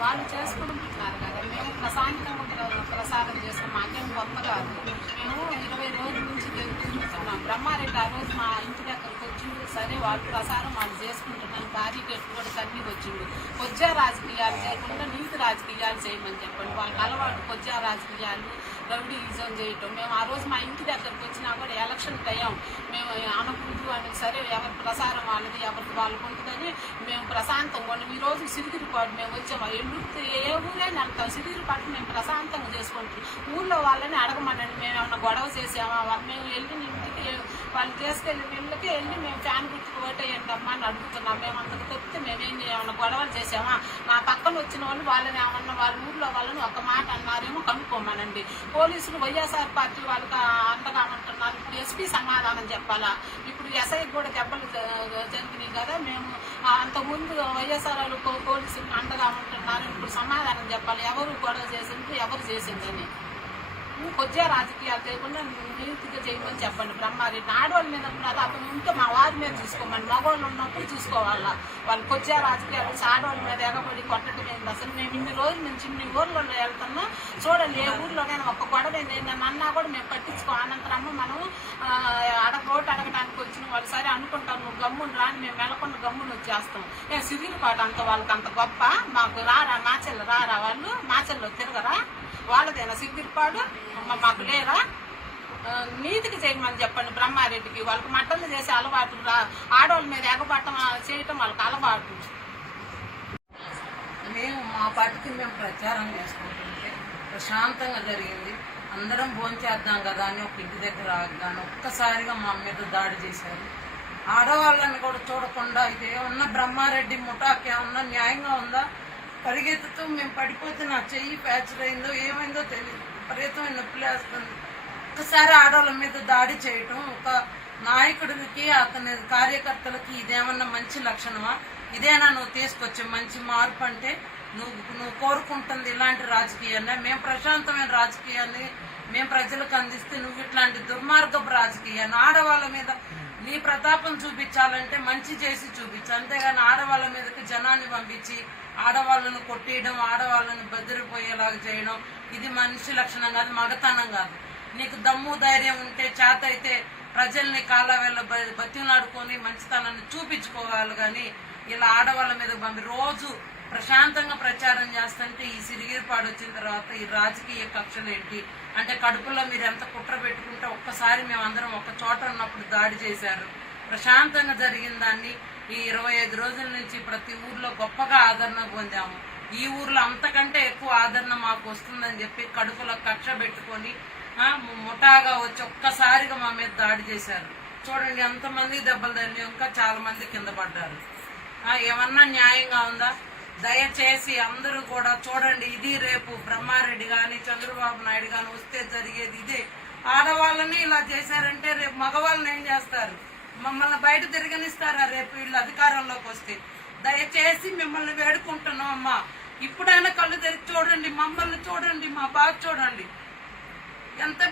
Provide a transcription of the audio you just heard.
వాళ్ళు చేసుకుంటున్నారు కదా. మేము ప్రశాంతంగా ప్ర- ప్రసాదం చేస్తాం మాకేం గొప్ప కాదు. మేము ఇరవై రోజుల నుంచి తెలుసుకుంటున్నాం బ్రహ్మారెడ్డి ఆ రోజు మా ఇంటి దగ్గరకు వచ్చిండు సరే వాళ్ళు ప్రసారం వాళ్ళు చేసుకుంటున్నాను భార్యకి ఎట్టుబడి తన్ని వచ్చిండు కొద్దిగా రాజకీయాలు చేయకుండా నీతి రాజకీయాలు చేయమని చెప్పండి. వాళ్ళకి అలవాటు కొద్దిగా రాజకీయాలు రౌడీయిజం చేయటం. మేము ఆ రోజు మా ఇంటి దగ్గరకు వచ్చినా కూడా ఎలక్షన్ టైం మేము అనకూడదు అని సరే ఎవరి ప్రసారం వాళ్ళది ఎవరికి వాళ్ళకు ఉంటుందని మేము ప్రశాంతంగా ఉన్నాం ఈ రోజు సిరిగిరిపాటు మేము వచ్చాము. ఎల్లుర్తి ఏ ఊరైనా అంటాం సిరిగిరిపాటు మేము ప్రశాంతంగా చేసుకుంటాం. ఊళ్ళో వాళ్ళని అడగమనండి. మేము ఏమైనా గొడవ చేసామా మేము వెళ్ళిన ఇంటికి వాళ్ళు తీసుకెళ్ళిన ఇళ్ళకి వెళ్ళి మేము ఫ్యాన్ గుర్తుకు ఓటేయండి అమ్మా అని అడుగుతున్నాం. మేము అంతకు తప్పితే మేమేం ఏమన్నా గొడవలు చేసామా మా పక్కన వచ్చిన వాళ్ళు వాళ్ళని ఏమన్నా వాళ్ళ ఊర్లో వాళ్ళని ఒక మాట అన్నారేమో కనుక్కోమనండి. పోలీసులు వైఎస్ఆర్ పార్టీ వాళ్ళకి అండగామంటున్నారు ఇప్పుడు ఎస్పీ సమాధానం చెప్పాలా? ఇప్పుడు ఎస్ఐ కూడా దెబ్బలు జరిగినాయి కదా మేము అంతకుముందు వైఎస్ఆర్ వాళ్ళు అండగా ఉంటున్నారు. ఇప్పుడు సమాధానం చెప్పాలి. ఎవరు గొడవ చేసింది ఎవరు చేసిందని కొద్దిగా రాజకీయాలు చేయకుండా నీతిగా చేయమని చెప్పండి. బ్రహ్మారెడ్డి ఆడవాళ్ళ మీద ఉన్నది అతను ఉంటే మా వారి మీద చూసుకోమని మగవాళ్ళు ఉన్నప్పుడు చూసుకోవాలా. వాళ్ళు కొద్దిగా రాజకీయాలు ఆడవాళ్ళ మీద ఎగబడి కొట్టడం ఏంటి అసలు? మేము ఇన్ని రోజుల నుంచి ఇన్ని ఊర్లలో వెళ్తున్నా చూడండి ఏ ఊర్లోనైనా ఒక్క గొడవ ఏంటంటే అన్నా కూడా మేము పట్టించుకో అనంతరమ్మ మనం అడగ రోడ్డు అడగడానికి వచ్చిన వాళ్ళు సరే అనుకుంటాం నువ్వు గమ్మును రాని మేము వెళ్ళకుండా గమ్మును వచ్చేస్తాం. ఏ సిరిగిపాటు అంత వాళ్ళకి అంత గొప్ప? మాకు రారా మాచెల్ల రారా వాళ్ళు? మాచెల్లో తిరగరా? వాళ్ళదేనా సిగ్గిరిపాడు మాకు లేరా? నీతికి చేయమని చెప్పండి బ్రహ్మారెడ్డికి. వాళ్ళకి మట్టలు చేసే అలవాటు రా. ఆడవాళ్ళ మీద ఎగబట్టం చేయటం వాళ్ళకి అలవాటు. మేము మా పార్టీకి మేము ప్రచారం చేసుకుంటుంటే ప్రశాంతంగా జరిగింది. అందరం భోంచేద్దాం కదా అని ఒక ఇంటి దగ్గర ఆగాను. ఒక్కసారిగా మా మీద దాడి చేశారు. ఆడవాళ్ళని కూడా చూడకుండా ఇది ఏమన్నా బ్రహ్మారెడ్డి ముఠాకేమన్నా న్యాయంగా ఉందా? పరిగెత్తుతూ మేము పడిపోతే నా చెయ్యి ఫ్యాక్చర్ అయిందో ఏమైందో తెలియదు విపరీతమైన నొప్పి లేస్తుంది ఒకసారి ఆడవాళ్ళ మీద దాడి చేయటం ఒక నాయకుడికి అతని కార్యకర్తలకి ఇదేమన్నా మంచి లక్షణమా? ఇదేనా నువ్వు తీసుకొచ్చే మంచి మార్పు అంటే నువ్వు నువ్వు కోరుకుంటుంది ఇలాంటి రాజకీయాన్ని. మేము ప్రశాంతమైన రాజకీయాన్ని మేము ప్రజలకు అందిస్తే నువ్వు ఇట్లాంటి దుర్మార్గపు రాజకీయాన్ని. ఆడవాళ్ళ మీద నీ ప్రతాపం చూపించాలంటే మంచి చేసి చూపించు. అంతేగాని ఆడవాళ్ళ మీదకి జనాన్ని పంపించి ఆడవాళ్ళను కొట్టేయడం ఆడవాళ్ళను బెదిరిపోయేలాగా చేయడం ఇది మనిషి లక్షణం కాదు మగతనం కాదు. నీకు దమ్ము ధైర్యం ఉంటే చేత అయితే ప్రజల్ని కాళ్ళ వెళ్ళ బతిలాడుకొని మంచితనాన్ని చూపించుకోవాలి కానీ ఇలా ఆడవాళ్ళ మీద పంపి. రోజు ప్రశాంతంగా ప్రచారం చేస్తుంటే ఈ సిరిగిరిపాడు వచ్చిన తర్వాత ఈ రాజకీయ కక్షలు ఏంటి? అంటే కడుపులో మీరు ఎంత కుట్ర పెట్టుకుంటే ఒక్కసారి మేమందరం ఒక చోట ఉన్నప్పుడు దాడి చేశారు. ప్రశాంతంగా జరిగిన దాన్ని ఈ ఇరవై ఐదు రోజుల నుంచి ప్రతి ఊర్లో గొప్పగా ఆదరణ పొందాము. ఈ ఊర్లో అంతకంటే ఎక్కువ ఆదరణ మాకు వస్తుందని చెప్పి కడుపులో కక్ష పెట్టుకొని ముఠాగా వచ్చి ఒక్కసారిగా మా మీద దాడి చేశారు. చూడండి ఎంతమంది దెబ్బలు తగిలి ఇంకా చాలా మంది కింద పడ్డారు. ఏమన్నా న్యాయంగా ఉందా? దయచేసి అందరూ కూడా చూడండి ఇది రేపు బ్రహ్మారెడ్డి కానీ చంద్రబాబు నాయుడు కానీ వస్తే జరిగేది ఇదే. ఆడవాళ్ళని ఇలా చేశారంటే రేపు మగవాళ్ళని ఏం చేస్తారు? మమ్మల్ని బయట తిరగనిస్తారా రేపు వీళ్ళు అధికారంలోకి వస్తే? దయచేసి మిమ్మల్ని వేడుకుంటున్నాం అమ్మా. ఇప్పుడైనా కళ్ళు తెరిచి చూడండి మమ్మల్ని చూడండి మా బాగా చూడండి. ఎంత